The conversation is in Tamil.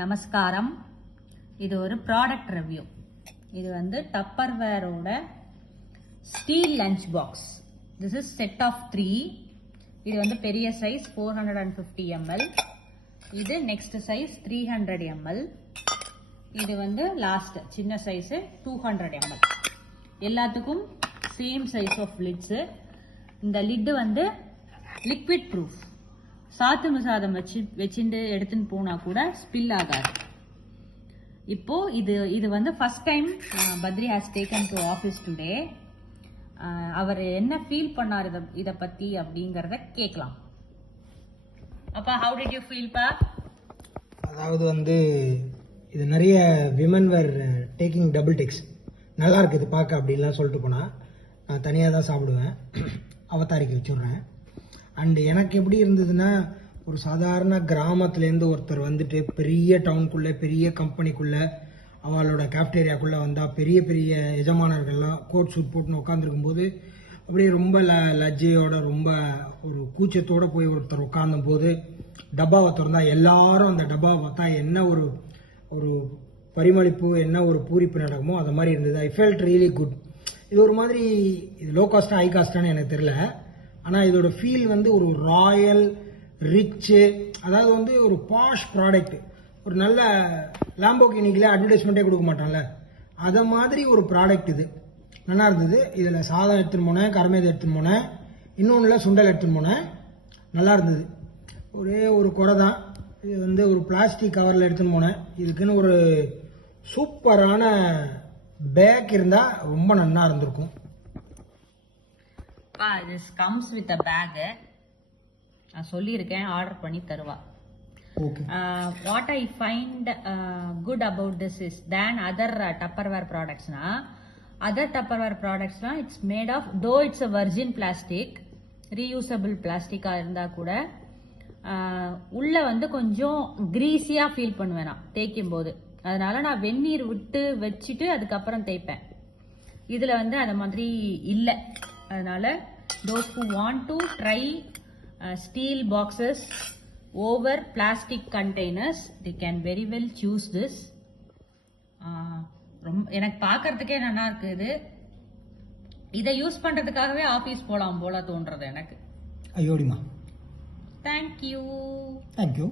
நமஸ்காரம். இது ஒரு ப்ராடக்ட் ரிவ்யூ. இது வந்து டப்பர்வேரோட steel lunch box. This is set of 3. இது வந்து பெரிய சைஸ் 450 ml. இது நெக்ஸ்ட் சைஸ் 300 ml. இது வந்து லாஸ்ட் சின்ன சைஸ் 200 ml. எல்லாத்துக்கும் சேம் சைஸ் ஆஃப் லிட்ஸ். இந்த லிட் வந்து லிக்விட் ப்ரூஃப். சாத்து சாதம் வச்சுட்டு எடுத்துன்னு போனா கூட ஸ்பில் ஆகாது. இப்போ இது வந்து first time Badri has taken to office today. அவர் என்ன ஃபீல் பண்ணார் இத பத்தி அப்படிங்கறத கேட்கலாம். அப்பா, ஹவு டிட் யூ ஃபீல் பா? அதாவது வந்து இது நிறைய விமன் வேர் டேக்கிங் டபுள் டெக்ஸ் நல்லா இருக்குது பார்க்க அப்படின்லாம் சொல்லிட்டு போனால் நான் தனியாக தான் சாப்பிடுவேன். அவதாரிக்கு வச்சுடுறேன். அண்டு எனக்கு எப்படி இருந்ததுன்னா, ஒரு சாதாரண கிராமத்துலேருந்து ஒருத்தர் வந்துட்டு பெரிய டவுனுக்குள்ளே பெரிய கம்பெனிக்குள்ளே அவளோட கேப்டேரியாக்குள்ளே வந்தால் பெரிய பெரிய எஜமானர்கள்லாம் கோட் சூட் போட்டுன்னு உட்காந்துருக்கும்போது அப்படியே ரொம்ப லஜ்ஜையோட ரொம்ப ஒரு கூச்சத்தோடு போய் ஒருத்தர் உட்காந்தும் போது டப்பாவை திறந்தா எல்லாரும் அந்த டப்பாவை பார்த்தா என்ன ஒரு ஒரு பரிமளிப்பு, என்ன ஒரு பூரிப்பு நடக்குமோ அது மாதிரி இருந்தது. I felt really good. இது ஒரு மாதிரி இது லோ காஸ்டா ஹை காஸ்டான்னு எனக்கு தெரியல. ஆனால் இதோட ஃபீல் வந்து ஒரு ராயல் ரிச்சு, அதாவது வந்து ஒரு பாஷ் ப்ராடக்ட். ஒரு நல்ல லாம்போகினிக்கில் அட்வர்டைஸ்மெண்ட்டே கொடுக்க மாட்டான்ல, அதை மாதிரி ஒரு ப்ராடக்ட் இது. நல்லா இருந்தது. இதில் சாதம் எடுத்துன்னு போனேன், கரமேதை எடுத்துன்னு போனேன், இன்னொன்றில் சுண்டல் எடுத்துன்னு போனேன். நல்லா இருந்தது. ஒரே ஒரு குறை தான், இது வந்து ஒரு பிளாஸ்டிக் கவரில் எடுத்துன்னு போனேன். இதுக்குன்னு ஒரு சூப்பரான பேக் இருந்தால் ரொம்ப நல்லா இருந்திருக்கும். This comes with a bag. நான் சொல்லியிருக்கேன் ஆர்டர் பண்ணி தருவா. What I find good about this is than other Tupperware products na, other Tupperware products na it's made of, though it's a virgin plastic, reusable plastic இருந்தா கூட உள்ள வந்து கொஞ்சம் கிரீஸியா ஃபீல் பண்ணுவேன் நான் தேய்க்கும் போது. அதனால நான் வெந்நீர் விட்டு வச்சுட்டு அதுக்கப்புறம் தேய்ப்பேன். இதுல வந்து அந்த மாதிரி இல்லை. அதனால those who want to try steel boxes over plastic containers, they can very well choose this. எனக்கு பார்க்கறதுக்கே நல்லா இருக்குது. இதை யூஸ் பண்றதுக்காகவே ஆபீஸ் போலாம் போல தோன்றது எனக்கு. ஐயோடிமா. Thank you. Thank you.